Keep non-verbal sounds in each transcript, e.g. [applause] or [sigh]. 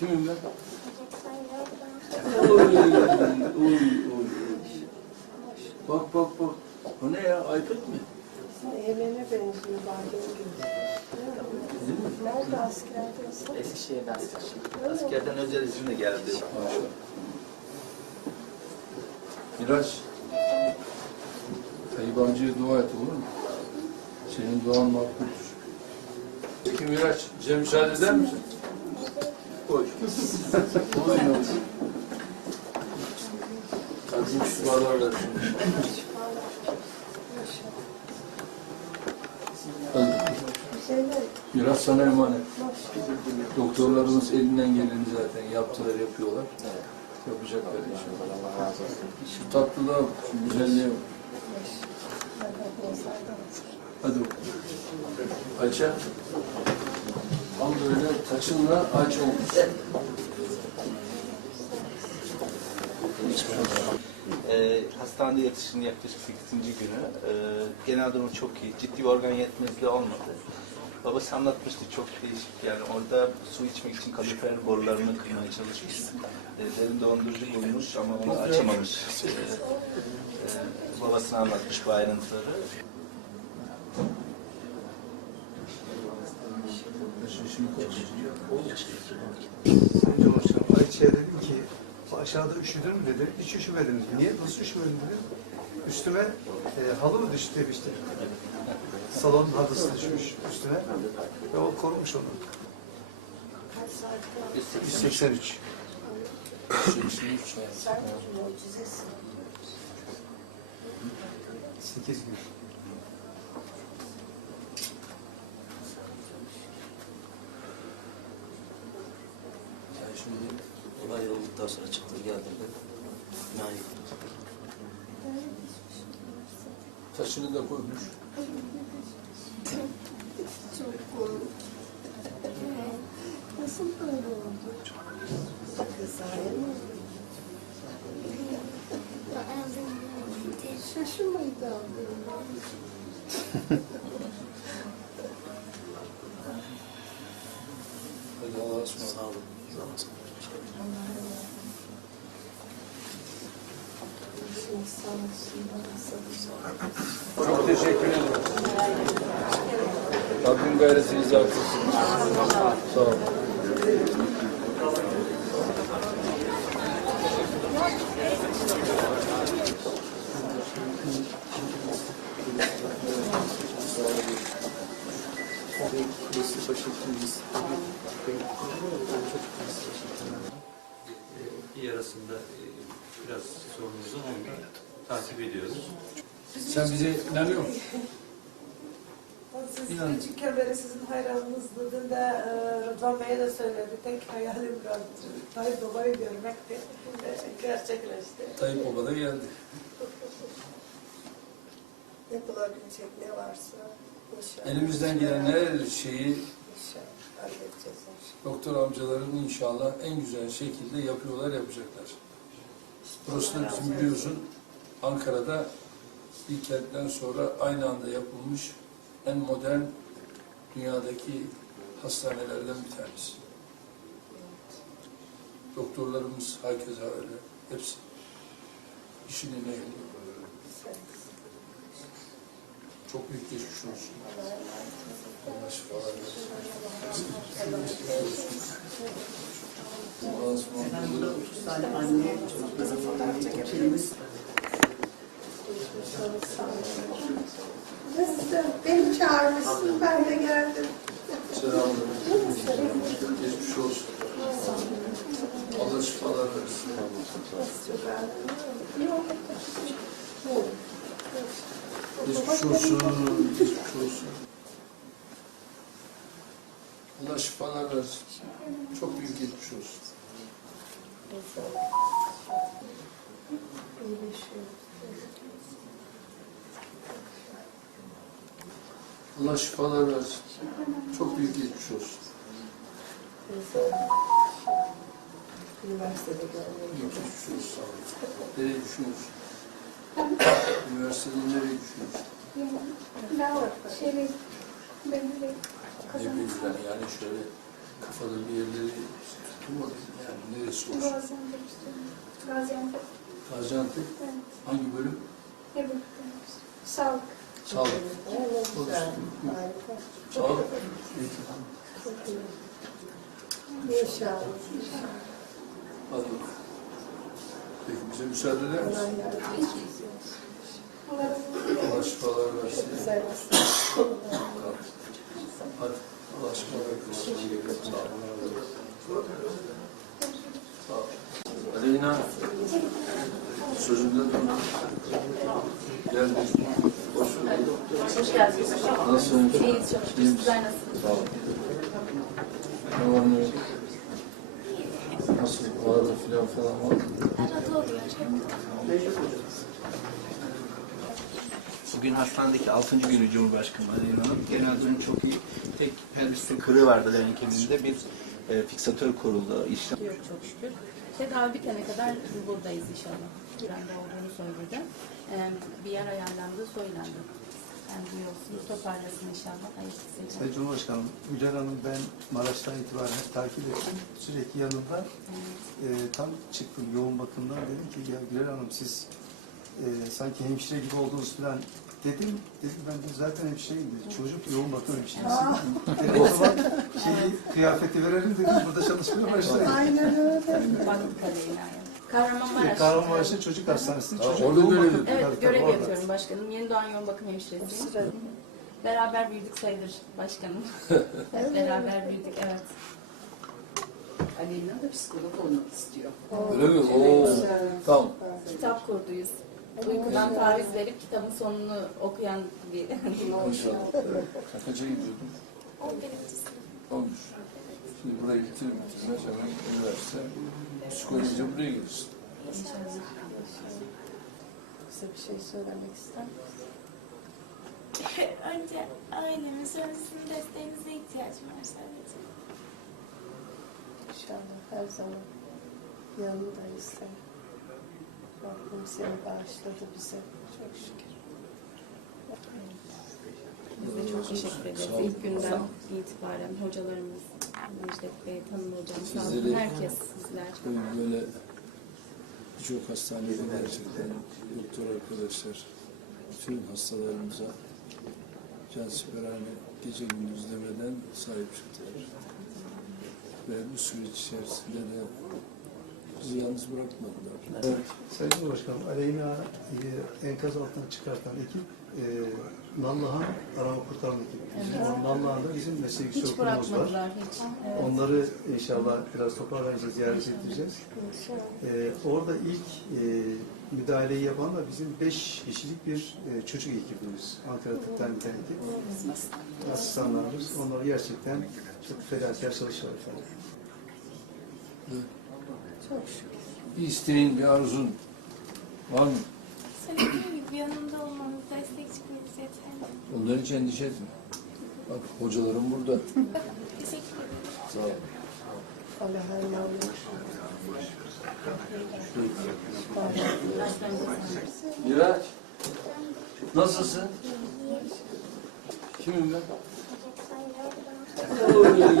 Kimim ben? Oy, oy, oy. Bak bak bak. O ne ya? Aykut mu? Evlene benziyor badem gibi. Nerede askerdesin? Eskişehir'den Eskişehir. Askerden özel izinle geldi. Miraç. Tayyip amcaya dua et olur mu? Senin duan makbuldür. Peki Miraç, bize müsaade eder misin? Koy. Oyun. Rabbim şifalar versin. Miraç sana emanet. Doktorlarımız elinden geleni zaten yaptılar, yapıyorlar. Yapacaklar inşallah. Olsun. Şu tatlılığa şu güzelliğe bak. Hadi bakalım. Ayça. Tam böyle taçınla aç olmuş. Ee, hastanede yatışının yaklaşık 8. günü. Ee, genel durumu çok iyi. Ciddi bir organ yetmezliği olmadı. Babası anlatmıştı çok değişik yani orada su içmek için kalorifer borularını kırmaya çalışmış. Ee, derin dondurucu bulmuş ama onu açamamış. Ee, e, babasına anlatmış bu ayrıntıları. Şimdi konuşuyor. Sayın Başkanım, Ayça'ya dedim ki "Bu aşağıda üşüdün mü dedi. Hiç üşümedim dedi. Niye? Nasıl üşümedin dedi. Üstüme e, halı mı düştü demişti. Salonun halısı düşmüş üstüne. Ve o korumuş onu. kaç saatte 183. sen mucizesin. 8 gün. Yani şimdi olay olduktan yıktı. Taşını da koymuş. Çok komik. Nasıl böyle oldu? Kızlar mı? Şaşırmaydı aldığım. [laughs] [laughs] Hadi Allah'a ısmarladık. Sağ olun. Sağ olsun. Sağ olsun. Çok teşekkür ederim. Rabbim gayretinizi artırsın. Sağ olun. bir arasında e, biraz sorunumuz var onu da takip ediyoruz. Sen bize inanıyor musun? Siz İnan. küçükken beri sizin hayranınızdı. Dün de e, Rıdvan Bey'e de söyledi. Tek hayalim Tayyip Baba'yı görmekti. E, gerçekleşti. Tayyip Baba da geldi. Yapılabilecek ne varsa inşallah. Elimizden gelen her şeyi doktor amcaların inşallah en güzel şekilde yapıyorlar, yapacaklar. Burası da bizim biliyorsun Ankara'da kentten sonra aynı anda yapılmış en modern dünyadaki hastanelerden bir tanesi. Doktorlarımız herkese öyle. Hepsi. İşini ne Çok büyük geçmiş olsun. Allah şifalar versin. Allah'a ısmarladık. Siz de beni çağırmışsın, ben de geldim. Selamünaleyküm. Geçmiş olsun. Allah şifalar versin. Geçmiş olsun. Geçmiş olsun. Allah şifalar versin. Çok büyük geçmiş olsun. Allah şifalar versin. Çok büyük geçmiş olsun. Üniversitede görmeyi. Geçmiş olsun. Nereye düşünüyorsun? Üniversitede nereye düşünüyorsun? Ben Ne bileyim yani şöyle kafada bir yerleri Yani neresi olsun? Gaziantep. Gaziantep. Gaziantep Evet. hangi bölüm? Ne bölüm? Sağlık. Sağlık. Sağlık. İnşallah. Hadi bakalım. Peki bize müsaade eder misin? Allah şifalar versin. Hadi. Allah şifalar versin. Sağ ol. Sağ ol. Aleyna. Sözünde dur. Geldik. Hoş bulduk. Hoş geldiniz. Nasılsın? İyiyiz çok şükür. Sizler nasılsınız? Sağ ol. Ne var ne yok? Nasıl? Ağrı falan falan var mı? Arada oluyor. Bugün hastanedeki 6. günü Cumhurbaşkanı Hanım. Genel durum çok iyi. Tek pelviste kırığı vardı lerin kemiğinde. Bir e, fiksatör kuruldu. İşlem Yok çok şükür. Tedavi bitene kadar buradayız inşallah. Bende olduğunu söyledi. Bir yer ayarlandı, söylendi. Yani duyuyorsunuz, toparlasın inşallah. Hayırlısıyla. Sayın Cumhurbaşkanım, Güler Hanım ben Maraş'tan itibaren hep takip ettim. Sürekli yanında e, tam çıktım yoğun bakımdan dedim ki ya Güler Hanım siz e, sanki hemşire gibi oldunuz falan dedim. Dedim ben de zaten hemşireyim dedi. Çocuk yoğun bakım hemşiresi. dedim o zaman şeyi, kıyafeti verelim dedim burada çalışmaya başlayayım. Aynen öyle. Baktık Aleyna yani. E, Kahramanmaraş. Kahramanmaraş'ta çocuk hastanesinde Ha, çocuk orada yoğun görev bakım. yapıyor. Evet, görev orada. yapıyorum başkanım. Yeni doğan yoğun bakım hemşiresiyim. Beraber büyüdük sayılır başkanım. [laughs] Hep beraber büyüdük, evet. Aleyna da psikolog olmak istiyor. Öyle mi? Oo. Tamam. Kitap kurduyuz. Uykudan taviz verip kitabın sonunu okuyan bir İnşallah. Evet. Kaça gidiyordun? 11. Şimdi burayı bitir bitirmez hemen üniversite. Psikoloji buraya gelirsin. Size bir şey söylemek ister misiniz? [laughs] Önce ailemin sonra sizin desteğinize ihtiyacım var sadece. İnşallah her zaman yanındayız sen. Rabbim seni bağışladı bize. Çok şükür. Biz de çok teşekkür ederiz. İlk günden itibaren hocalarımız, Necdet Bey, Tanım Hocam, sağ olun. Sizleri- Herkes, sizler. Böyle birçok hastanede gerçekten doktor arkadaşlar bütün hastalarımıza cansiperhane gece gündüz demeden sahip çıktılar. Ve bu süreç içerisinde de bizi yalnız bırakmadılar. Evet. Sayın Cumhurbaşkanım, Aleyna e, enkaz altından çıkartan ekip e, Nallıhan arama kurtarma ekibi. Bizim Evet. Nallıhan'da bizim meslek Hiç yüksek okulumuz var. bırakmadılar, hiç. Evet. Onları inşallah biraz toparlayacağız, ziyaret edeceğiz. E, orada ilk e, müdahaleyi yapan da bizim beş kişilik bir e, çocuk ekibimiz. Ankara Tıp'tan bir tane ekip. Asistanlarımız. Onlar gerçekten çok fedakar çalışıyorlar efendim. Çok şükür. Bir isteğin, bir arzun var mı? Söylediğim gibi yanımda olmanız, destek çıkmanız yeterli. Ondan hiç endişe etme. Bak hocalarım burada. Teşekkür ederim. Sağ ol. Allah'a emanet. Miraç, nasılsın? Kimim ben? Oy, oy,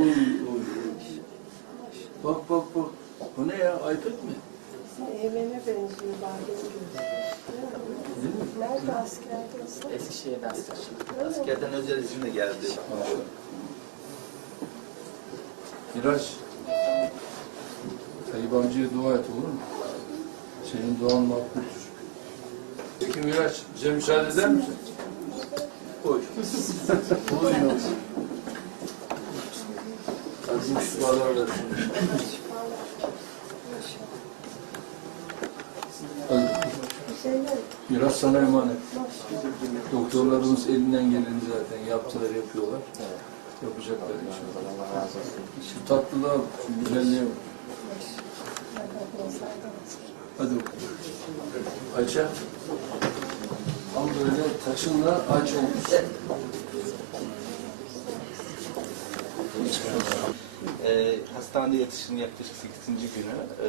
oy. Bak bak bak. Bu ne ya? iPad mi? Evine benziyor badem gibi. Nerede askerdesin? Eskişehir'den asker. Askerden özel izinle geldi. Miraç. Tayyip amcaya dua et olur mu? Senin duan makbuldür. Peki Miraç, bize müsaade eder misin? Koy. Olur ya. Hadi şifalar versin. Miraç sana emanet. Doktorlarımız elinden geleni zaten yaptılar, yapıyorlar. Yapacaklar inşallah. Şu tatlılığa, şu güzelliğe bak. Hadi bakalım. Ayça. Tam böyle taşınla aç olmuş. E, hastanede yatışının yaklaşık 8. günü. E,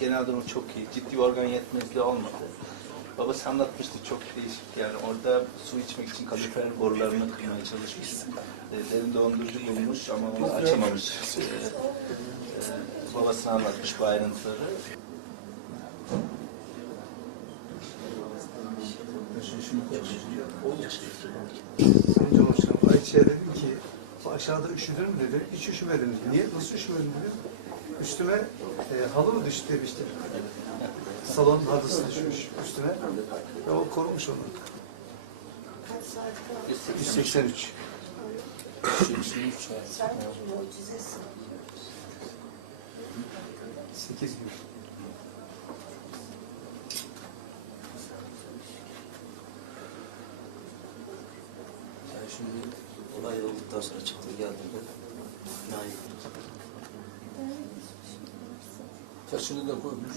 genel durum çok iyi. Ciddi organ yetmezliği olmadı. Babası anlatmıştı çok değişik yani orada su içmek için kalorifer borularını kırmaya çalışmış. E, derin dondurucu bulmuş ama onu açamamış. E, e, babasına anlatmış bu ayrıntıları. Sayın Cumhurbaşkanım Ayça'ya dedim ki "Bu aşağıda üşüdün mü dedi. Hiç üşümedim dedi. Niye? Nasıl üşümedim dedim. Üstüme e, halı mı düştü demişti. Salon halısı düşmüş üstüne. Ve o korumuş onu. Kaç saat kaldı? 183. 83 saat. Sen mucizesin. 8 gün. Yani şimdi olay olduktan sonra çıktım geldim de binayı Taşını da koymuş.